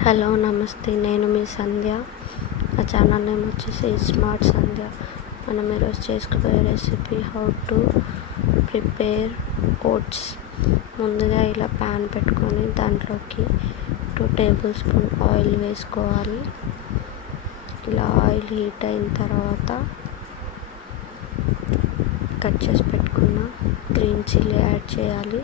Hello నమస్తే, నేను మీ సంధ్య. నా ఛానల్ నేమ్ వచ్చేసి స్మార్ట్ సంధ్య. మనం ఈరోజు చేసుకోబోయే recipe how to prepare oats. ముందుగా ఇలా ప్యాన్ పెట్టుకొని దాంట్లోకి 2 టేబుల్ స్పూన్ ఆయిల్ వేసుకోవాలి. ఇలా ఆయిల్ హీట్ అయిన తర్వాత కట్ చేసి పెట్టుకున్న గ్రీన్ చిల్లీ యాడ్ చేయాలి.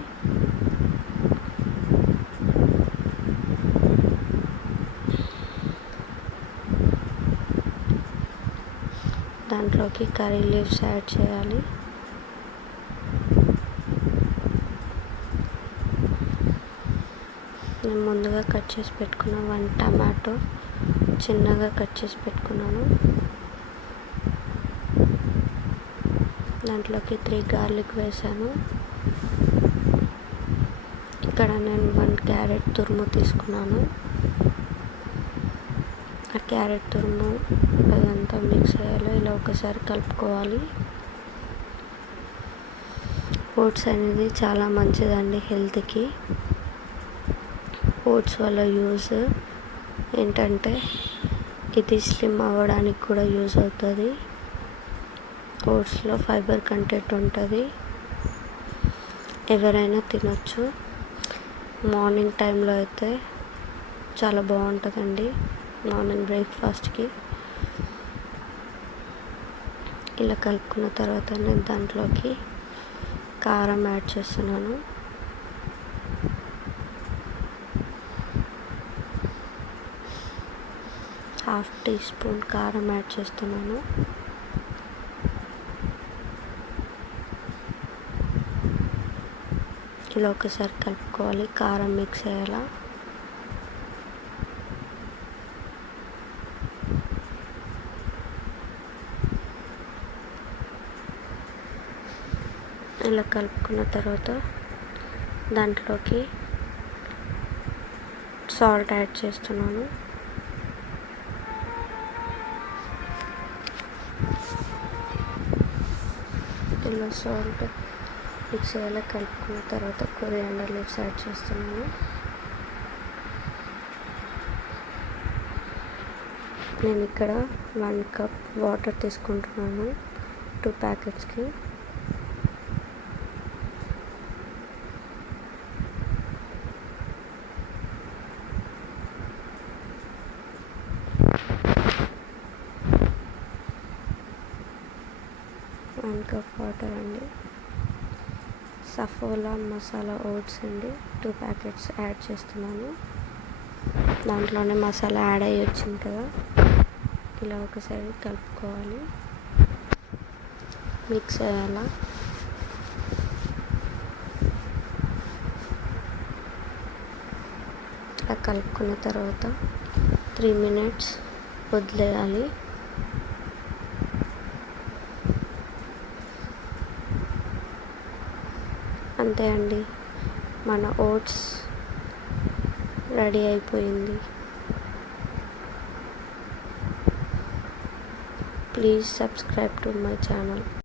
దాంట్లోకి కర్రీ లీవ్స్ యాడ్ చేయాలి. నేను ముందుగా కట్ చేసి పెట్టుకున్న 1 టమాటో చిన్నగా కట్ చేసి పెట్టుకున్నాను. దాంట్లోకి 3 గార్లిక్ వేసాను. ఇక్కడ నేను 1 క్యారెట్ తురుము తీసుకున్నాను. ఆ క్యారెట్ తురుము అదంతా మిక్స్ అయ్యేలా ఇలా ఒకసారి కలుపుకోవాలి. ఓట్స్ అనేది చాలా మంచిదండి హెల్త్కి. ఓట్స్ వల్ల యూజ్ ఏంటంటే ఇది స్లిమ్ అవ్వడానికి కూడా యూజ్ అవుతుంది. ఓట్స్లో ఫైబర్ కంటెంట్ ఉంటుంది. ఎవరైనా తినొచ్చు. మార్నింగ్ టైంలో అయితే చాలా బాగుంటుందండి. మార్నింగ్ బ్రేక్ఫాస్ట్కి ఇలా కలుపుకున్న తర్వాత నేను దాంట్లోకి కారం యాడ్ చేస్తున్నాను. ½ టీ స్పూన్ కారం యాడ్ చేస్తున్నాను. ఇలా ఒకసారి కలుపుకోవాలి, కారం మిక్స్ అయ్యేలా. ఇలా కలుపుకున్న తర్వాత దాంట్లోకి సాల్ట్ యాడ్ చేస్తున్నాను. ఇలా సాల్ట్ మిక్స్ అయ్యేలా కలుపుకున్న తర్వాత కొరియాండర్ లీవ్స్ యాడ్ చేస్తున్నాను. నేను ఇక్కడ 1 కప్ వాటర్ తీసుకుంటున్నాను 2 ప్యాకెట్స్కి. వన్ కప్ వాటర్ అండి. సఫోలా మసాలా ఓట్స్ అండి 2 ప్యాకెట్స్ యాడ్ చేస్తున్నాను. దాంట్లోనే మసాలా యాడ్ అయ్యి వచ్చింది కదా, ఇలా ఒకసారి కలుపుకోవాలి, మిక్స్ అయ్యేలా. ఇలా కలుపుకున్న తర్వాత 3 మినిట్స్ వదిలేయాలి. అంతే అండి, మన ఓట్స్ రెడీ అయిపోయింది. Please subscribe to my channel.